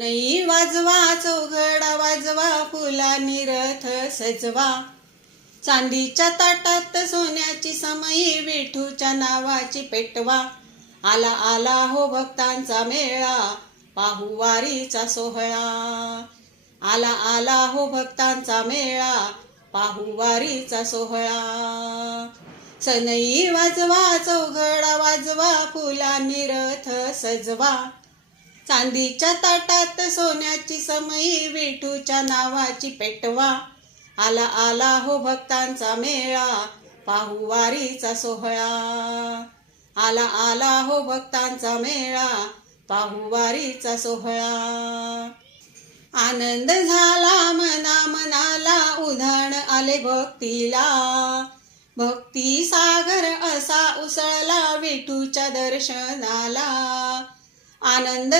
नाही वाजवा चौघडा वाजवा, फुलांनी रथ सजवा, चांदीच्या ताटात सोन्याची समई, विठूच्या नावाची पेटवा. आला आला हो भक्तांचा मेळा, पाहू वारीचा सोहळा. आला आला हो भक्तांचा मेळा, पाहू वारीचा सोहळा. सनई वाजवा चौघडा वाजवा, फुलांनी रथ सजवा, चांदीच्या ताटात सोन्याची समई, विठूच्या नावाची पेटवा. आला आला हो भक्तांचा मेळा, पाहू वारीचा सोहळा. आला आला हो भक्तांचा मेळा, पाहू वारीचा सोहळा. आनंद झाला मना मनाला, उधाण आले भक्तीला, भक्ती सागर असा उसळला, विठूच्या दर्शनाला. आनंद